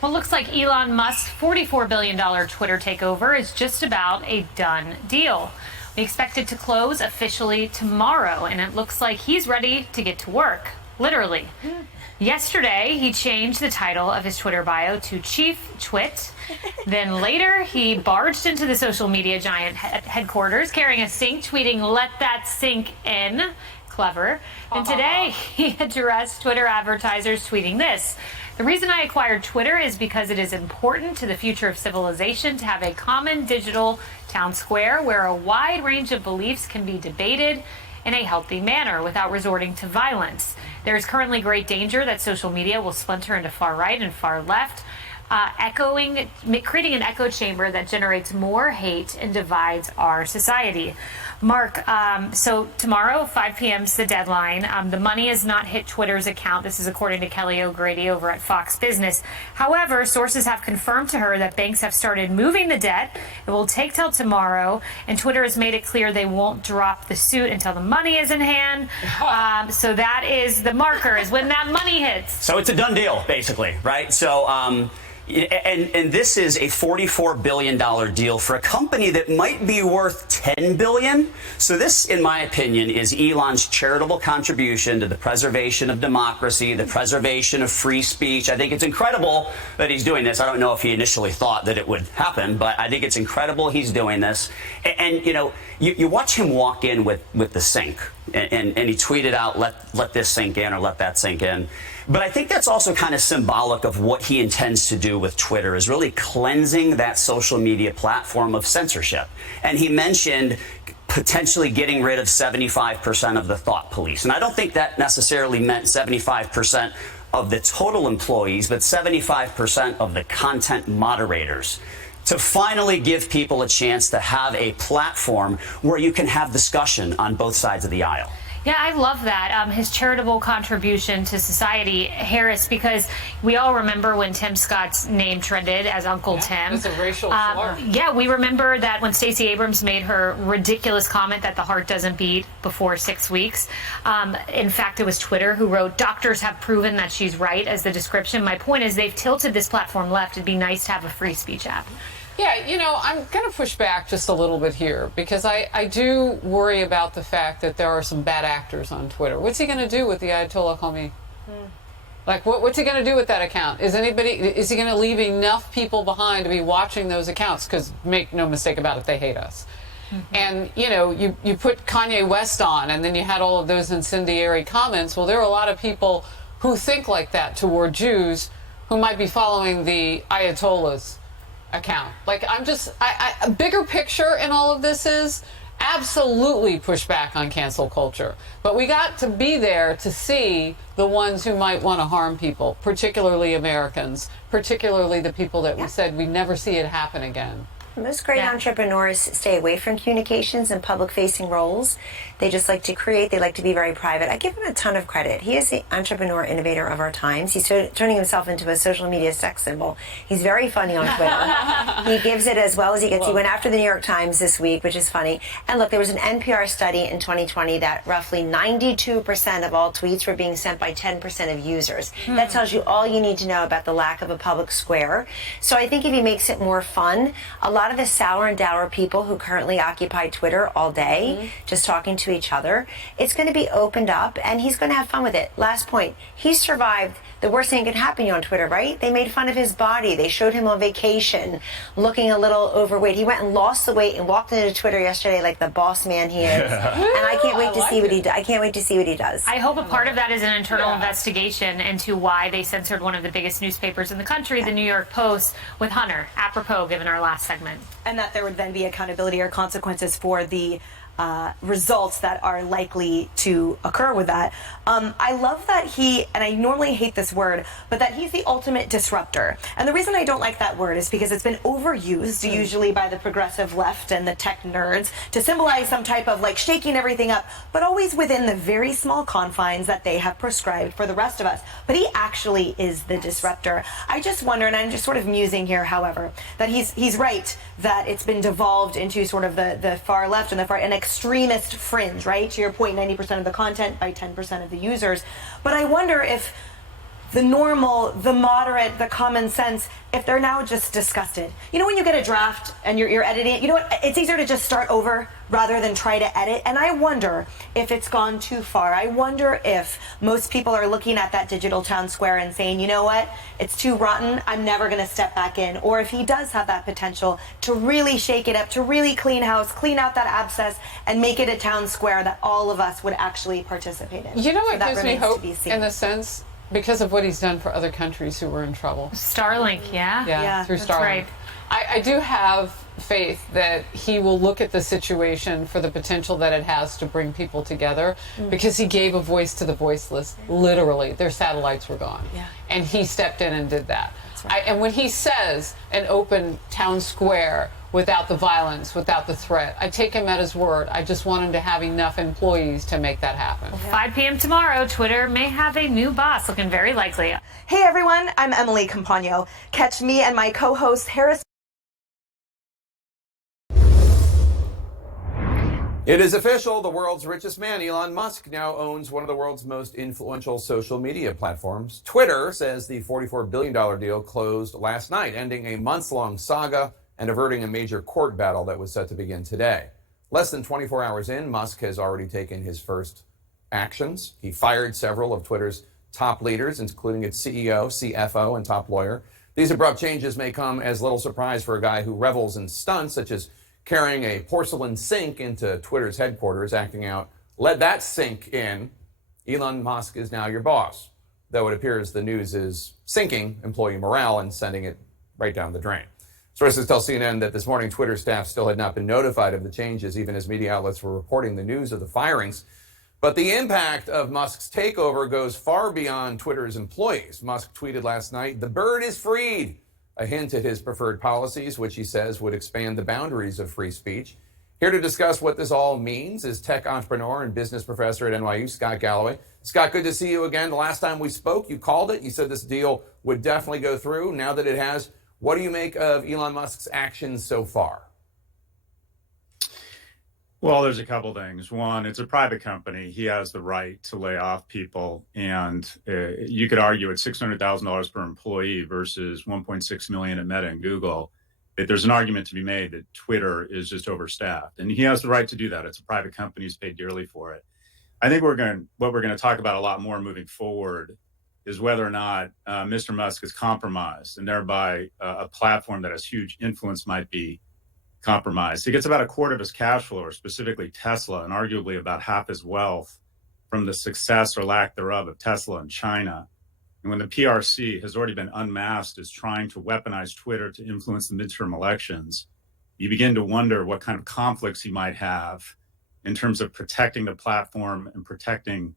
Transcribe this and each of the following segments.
Well, it looks like Elon Musk's $44 billion Twitter takeover is just about a done deal. We expect it to close officially tomorrow, and it looks like he's ready to get to work, literally. Yesterday, he changed the title of his Twitter bio to Chief Twit. Then later, he barged into the social media giant headquarters carrying a sink, tweeting, "Let that sink in." Clever. And today, he addressed Twitter advertisers, tweeting this: "The reason I acquired Twitter is because it is important to the future of civilization to have a common digital town square where a wide range of beliefs can be debated in a healthy manner without resorting to violence. There is currently great danger that social media will splinter into far right and far left, creating an echo chamber that generates more hate and divides our society." Mark, so tomorrow, 5 p.m. is the deadline. The money has not hit Twitter's account. This is according to Kelly O'Grady over at Fox Business. However, sources have confirmed to her that banks have started moving the debt. It will take till tomorrow, and Twitter has made it clear they won't drop the suit until the money is in hand. So that is the marker, is when that money hits. So it's a done deal, basically, right? So, and this is a $44 billion deal for a company that might be worth $10 billion. So this, in my opinion, is Elon's charitable contribution to the preservation of democracy, the preservation of free speech. I think it's incredible that he's doing this. I don't know if he initially thought that it would happen, but I think it's incredible he's doing this. And you know, you watch him walk in with the sink, and he tweeted out, let this sink in, or let that sink in. But I think that's also kind of symbolic of what he intends to do with Twitter, is really cleansing that social media platform of censorship. And he mentioned potentially getting rid of 75% of the thought police. And I don't think that necessarily meant 75% of the total employees, but 75% of the content moderators, to finally give people a chance to have a platform where you can have discussion on both sides of the aisle. Yeah, I love that, his charitable contribution to society, Harris, because we all remember when Tim Scott's name trended as Uncle Tim. It's a racial slur. Yeah, we remember that when Stacey Abrams made her ridiculous comment that the heart doesn't beat before 6 weeks. In fact, it was Twitter who wrote, "Doctors have proven that she's right," as the description. My point is they've tilted this platform left. It'd be nice to have a free speech app. Yeah, you know, I'm going to push back just a little bit here, because I do worry about the fact that there are some bad actors on Twitter. What's he going to do with the Ayatollah Khomeini? Like, what's he going to do with that account? Is he going to leave enough people behind to be watching those accounts? Because make no mistake about it, they hate us. And, you know, you put Kanye West on, and then you had all of those incendiary comments. Well, there are a lot of people who think like that toward Jews who might be following the Ayatollah's account. Like, a bigger picture in all of this is absolutely push back on cancel culture. But we got to be there to see the ones who might want to harm people, particularly Americans, particularly the people that we said we'd never see it happen again. Most great entrepreneurs stay away from communications and public-facing roles. They just like to create. They like to be very private. I give him a ton of credit. He is the entrepreneur innovator of our times. He's turning himself into a social media sex symbol. He's very funny on Twitter. He gives it as well as he gets. He went after the New York Times this week, which is funny. And look, there was an NPR study in 2020 that roughly 92% of all tweets were being sent by 10% of users. That tells you all you need to know about the lack of a public square. So I think if he makes it more fun, a lot of the sour and dour people who currently occupy Twitter all day, just talking to each other, it's going to be opened up, and he's going to have fun with it. Last point, he survived the worst thing that can happen to you on Twitter, right? They made fun of his body. They showed him on vacation looking a little overweight. He went and lost the weight and walked into Twitter yesterday like the boss man he is. And I can't wait to see what he does. I can't wait to see what he does. I hope a part of that is an internal investigation into why they censored one of the biggest newspapers in the country, the New York Post, with Hunter, apropos given our last segment. And that there would then be accountability or consequences for the results that are likely to occur with that. I love that he, and I normally hate this word, but that he's the ultimate disruptor. And the reason I don't like that word is because it's been overused, usually by the progressive left and the tech nerds, to symbolize some type of like shaking everything up, but always within the very small confines that they have prescribed for the rest of us. But he actually is the disruptor. I just wonder, and I'm just sort of musing here, however, that he's right that it's been devolved into sort of the far left and the far, an extremist fringe, right? To your point, 90% of the content by 10% of the users. But I wonder if the normal, the moderate, the common sense, if they're now just disgusted. You know, when you get a draft and you're editing it, you know what? It's easier to just start over rather than try to edit. And I wonder if it's gone too far. I wonder if most people are looking at that digital town square and saying, you know what? It's too rotten. I'm never going to step back in. Or if he does have that potential to really shake it up, to really clean house, clean out that abscess, and make it a town square that all of us would actually participate in. You know what So that gives me remains to hope be seen. in a sense? Because of what he's done for other countries who were in trouble. Starlink, yeah? Yeah, through that's Starlink. right. I do have faith that he will look at the situation for the potential that it has to bring people together, because he gave a voice to the voiceless. Literally, their satellites were gone. Yeah. And he stepped in and did that. right. And when he says an open town square without the violence, without the threat, I take him at his word. I just want him to have enough employees to make that happen. 5 p.m. tomorrow, Twitter may have a new boss, looking very likely. Hey everyone, I'm Emily Campagno. Catch me and my co-host Harris. It is official. The world's richest man, Elon Musk, now owns one of the world's most influential social media platforms. Twitter says the $44 billion deal closed last night, ending a months-long saga and averting a major court battle that was set to begin today. Less than 24 hours in, Musk has already taken his first actions. He fired several of Twitter's top leaders, including its CEO, CFO, and top lawyer. These abrupt changes may come as little surprise for a guy who revels in stunts such as carrying a porcelain sink into Twitter's headquarters, acting out, "Let that sink in. Elon Musk is now your boss." Though it appears the news is sinking employee morale and sending it right down the drain. Sources tell CNN that this morning Twitter staff still had not been notified of the changes, even as media outlets were reporting the news of the firings. But the impact of Musk's takeover goes far beyond Twitter's employees. Musk tweeted last night, "The bird is freed," a hint at his preferred policies, which he says would expand the boundaries of free speech. Here to discuss what this all means is tech entrepreneur and business professor at NYU, Scott Galloway. Scott, good to see you again. The last time we spoke, you called it. You said this deal would definitely go through. Now that it has, what do you make of Elon Musk's actions so far? Well, there's a couple things. One, it's a private company. He has the right to lay off people. And you could argue at $600,000 per employee versus $1.6 million at Meta and Google, that there's an argument to be made that Twitter is just overstaffed. And he has the right to do that. It's a private company. He's paid dearly for it. I think what we're going to talk about a lot more moving forward is whether or not Mr. Musk is compromised, and thereby a platform that has huge influence might be compromised. He gets about a quarter of his cash flow, or specifically Tesla, and arguably about half his wealth from the success or lack thereof of Tesla in China. And when the PRC has already been unmasked as trying to weaponize Twitter to influence the midterm elections, you begin to wonder what kind of conflicts he might have in terms of protecting the platform and protecting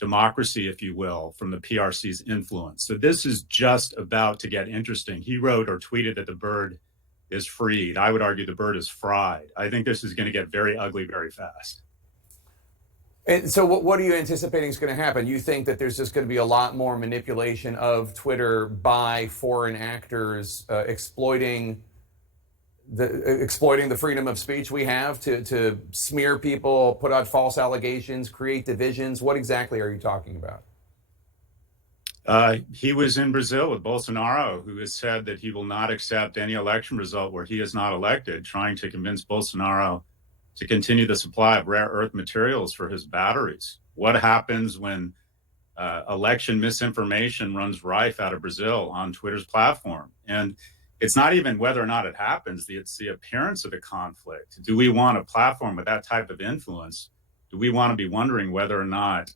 democracy, if you will, from the PRC's influence. So this is just about to get interesting. He wrote or tweeted that the bird is freed. I would argue the bird is fried. I think this is going to get very ugly very fast. And so what are you anticipating is going to happen? You think that there's just going to be a lot more manipulation of Twitter by foreign actors exploiting the freedom of speech we have to smear people, put out false allegations, create divisions? What exactly are you talking about? He was in Brazil with Bolsonaro, who has said that he will not accept any election result where he is not elected, trying to convince Bolsonaro to continue the supply of rare earth materials for his batteries. What happens when election misinformation runs rife out of Brazil on Twitter's platform? And it's not even whether or not it happens, it's the appearance of the conflict. Do we want a platform with that type of influence? Do we want to be wondering whether or not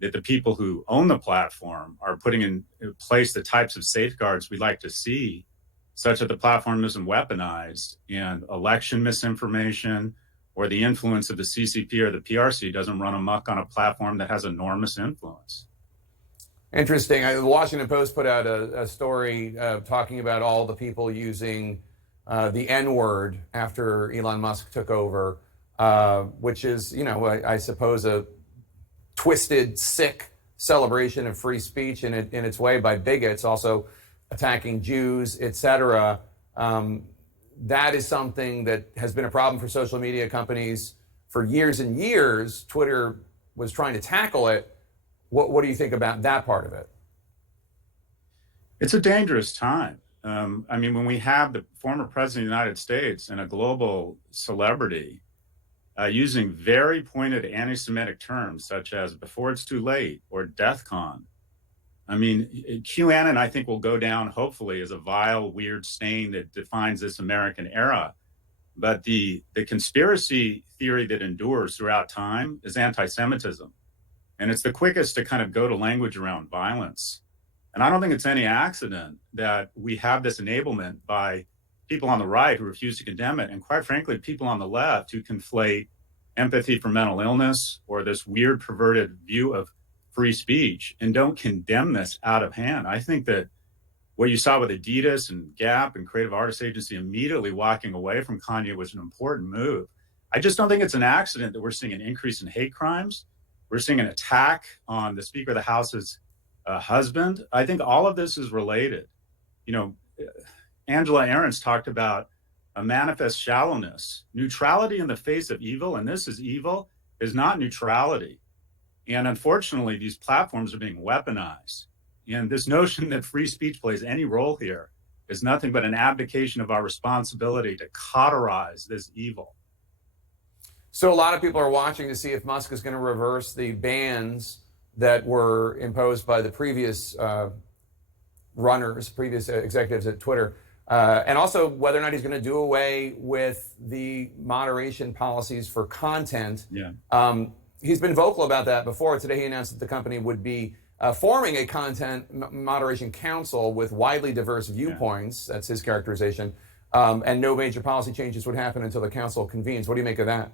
that the people who own the platform are putting in place the types of safeguards we'd like to see, such that the platform isn't weaponized and election misinformation or the influence of the CCP or the PRC doesn't run amok on a platform that has enormous influence? Interesting. The Washington Post put out a story talking about all the people using the N-word after Elon Musk took over, which is, I suppose a twisted, sick celebration of free speech in its way by bigots, also attacking Jews, etc. That is something that has been a problem for social media companies for years and years. Twitter was trying to tackle it. What do you think about that part of it? It's a dangerous time. I mean, when we have the former president of the United States and a global celebrity using very pointed anti-Semitic terms such as "before it's too late" or "death con." I mean, QAnon, I think, will go down, hopefully, as a vile, weird stain that defines this American era. But the conspiracy theory that endures throughout time is anti-Semitism. And it's the quickest to kind of go to language around violence. And I don't think it's any accident that we have this enablement by people on the right who refuse to condemn it. And quite frankly, people on the left who conflate empathy for mental illness or this weird, perverted view of free speech and don't condemn this out of hand. I think that what you saw with Adidas and Gap and Creative Artists Agency immediately walking away from Kanye was an important move. I just don't think it's an accident that we're seeing an increase in hate crimes. We're seeing an attack on the Speaker of the House's husband. I think all of this is related. You know, Angela Ahrendts talked about a manifest shallowness. Neutrality in the face of evil, and this is evil, is not neutrality. And unfortunately, these platforms are being weaponized. And this notion that free speech plays any role here is nothing but an abdication of our responsibility to cauterize this evil. So a lot of people are watching to see if Musk is going to reverse the bans that were imposed by the previous previous executives at Twitter, and also whether or not he's going to do away with the moderation policies for content. Yeah. He's been vocal about that before. Today he announced that the company would be forming a content moderation council with widely diverse viewpoints. Yeah. That's his characterization. And no major policy changes would happen until the council convenes. What do you make of that?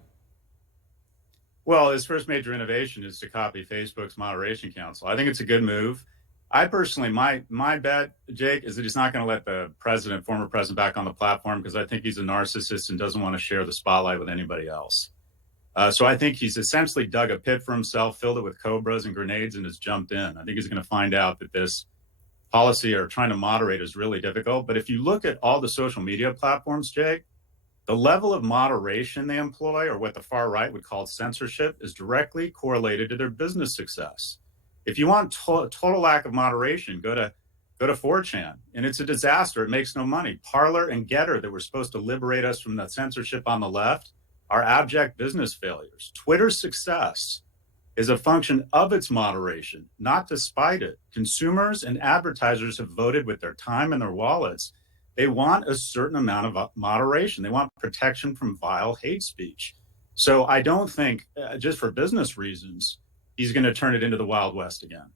Well, his first major innovation is to copy Facebook's moderation council. I think it's a good move. I personally, my bet, Jake, is that he's not going to let the former president back on the platform because I think he's a narcissist and doesn't want to share the spotlight with anybody else. So I think he's essentially dug a pit for himself, filled it with cobras and grenades, and has jumped in. I think he's going to find out that this policy or trying to moderate is really difficult. But if you look at all the social media platforms, Jake, the level of moderation they employ, or what the far right would call censorship, is directly correlated to their business success. If you want total lack of moderation, go to 4chan, and it's a disaster. It makes no money. Parler and Getter, that were supposed to liberate us from the censorship on the left, are abject business failures. Twitter's success is a function of its moderation, not despite it. Consumers and advertisers have voted with their time and their wallets. They want a certain amount of moderation. They want protection from vile hate speech. So I don't think, just for business reasons, he's going to turn it into the Wild West again.